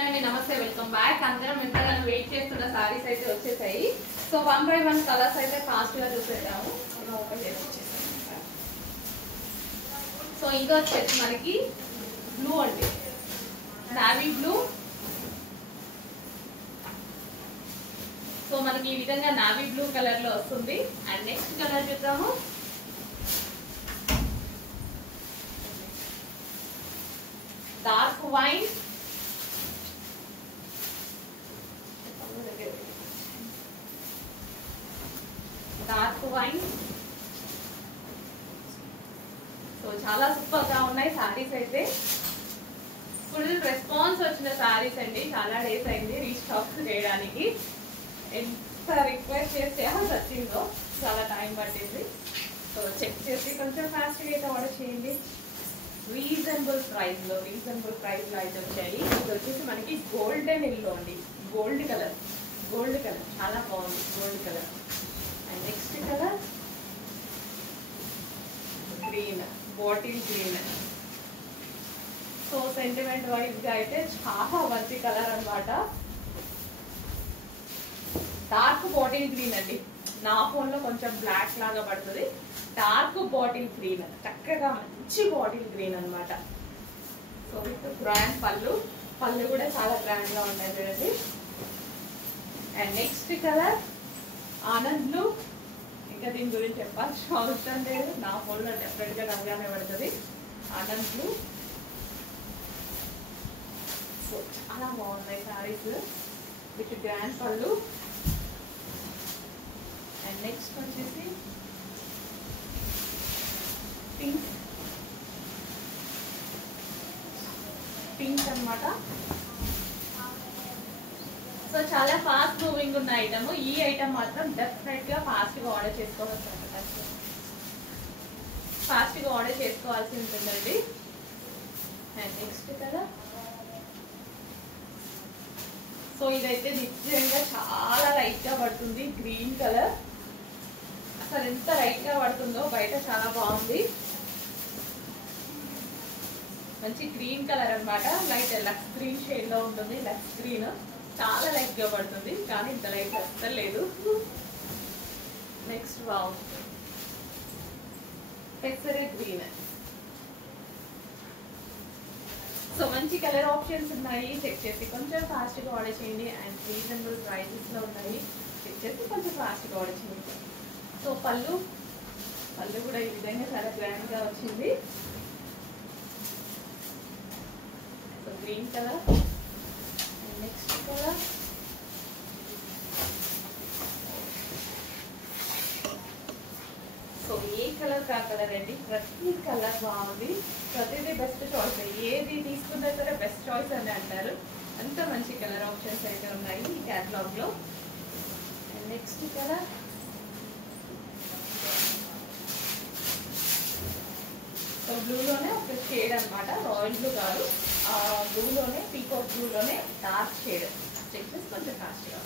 నమస్తే welcome back. అందరం ఎంతగానో వెయిట్ చేస్తున్న సారీస్ అయితే వచ్చేసాయి. సో 1 by 1 కలర్స్ అయితే ఫాస్ట్ గా చూసేద్దాము. ఓపెన్ చేసి వచ్చేసాను. సో ఇంకా వచ్చేసి మనకి బ్లూ అండి, నావీ బ్లూ. సో మనకి ఈ విధంగా నావీ బ్లూ కలర్ లో వస్తుంది. అండ్ నెక్స్ట్ కలర్ చూద్దాము. Dark wine, dark wine. So చాలా సూపర్ గా ఉన్నాయి సారీస్ అయితే. ఫుల్ రెస్పాన్స్ వచ్చిన సారీస్ అండి. చాలా డేస్ అయింది రీస్టాక్ చేయడానికి. ఎంత రిక్వెస్ట్ చేస్తే వచ్చిందో చాలా టైం పట్టింది. సో చెక్ చేసి కొంచెం ఫాస్ట్ గా అయితే ఆర్డర్ చేయండి. రీజనబుల్ ప్రైస్ లో అయితే వచ్చాయి. ఇది వచ్చేసి మనకి గోల్డెన్ ఎల్లో అండి, గోల్డ్ కలర్ చాలా బాగుంది gold colour. And next colour green, bottle green. So sentiment wise గా అయితే చాలా మంచి కలర్ అన్నమాట. డార్క్ బాటిల్ గ్రీన్ అండి. నా ఫోన్ లో కొంచెం బ్లాక్ లాగా పడుతుంది. డార్క్ బాటిల్ గ్రీన్, చక్కగా మంచి బాటిల్ గ్రీన్ అన్నమాట. సో విత్ గ్రాండ్ పళ్ళు కూడా చాలా గ్రాండ్ గా ఉంటాయి చూడండి. And next colour Anand blue. ఇంకా దీని గురించి చెప్పాల్సిన అవసరం లేదు, నా ఫోన్ లో డెఫినెట్ గా నవ్వుగానే పడుతుంది. ఆనంద్ బ్లూ. సో చాలా బాగున్నాయి సారీస్ విత్ గ్రాండ్ పళ్ళు. అండ్ నెక్స్ట్ వచ్చేసి పింక్ అన్నమాట. సో చాలా ఫాస్ట్ మూవింగ్ ఉన్న ఐటమ్. ఈ ఐటమ్ మాత్రం డెఫినెట్ గా ఫాస్ట్ గా ఆర్డర్ చేసుకోవాల్సి ఉంటుందండి. అండ్ నెక్స్ట్ కదా, సో ఇదైతే నిజంగా చాలా లైట్ గా పడుతుంది. గ్రీన్ కలర్ అసలు ఎంత లైట్ గా పడుతుందో, బయట చాలా బాగుంది. మంచి గ్రీన్ కలర్ అన్నమాట. లైట్ లక్స్ గ్రీన్ షేడ్ లో ఉంటుంది. లక్స్ గ్రీన్ చాలా లైట్ గా పడుతుంది, కానీ ఇంత లైట్ అస్సలు లేదు. నెక్స్ట్ వావ్, పెసరే గ్రీన్. సో మంచి కలర్ ఆప్షన్స్ ఉన్నాయి. చెక్ చేసి కొంచెం ఫాస్ట్ గా ఆర్డర్ చేయండి. అండ్ రీజనబుల్ ప్రైసెస్ లో ఉన్నాయి. చెక్ చేసి కొంచెం ఫాస్ట్ గా ఆర్డర్ చేయండి. సో పళ్ళు కూడా ఈ విధంగా చాలా గ్రాండ్ గా వచ్చింది. So green colour. Next colour so ఏ కలర్ కా కలర్ అండి. ప్రతి కలర్ బాగుంది, ప్రతిదీ బెస్ట్ చాయిస్. ఏది తీసుకున్నా సరే బెస్ట్ చాయిస్ అని అంటారు. అంత మంచి కలర్ ఆప్షన్స్ అయితే ఉన్నాయి ఈ క్యాటలాగ్ లో. నెక్స్ట్ కలర్ సో బ్లూలోనే ఒక షేడ్ అనమాట, రాయల్ బ్లూ కాదు, బ్లూలోనే పీకాక్ బ్లూలోనే డార్క్ షేడ్. చెక్ చేసి కొంచెం ఫాస్ట్ గా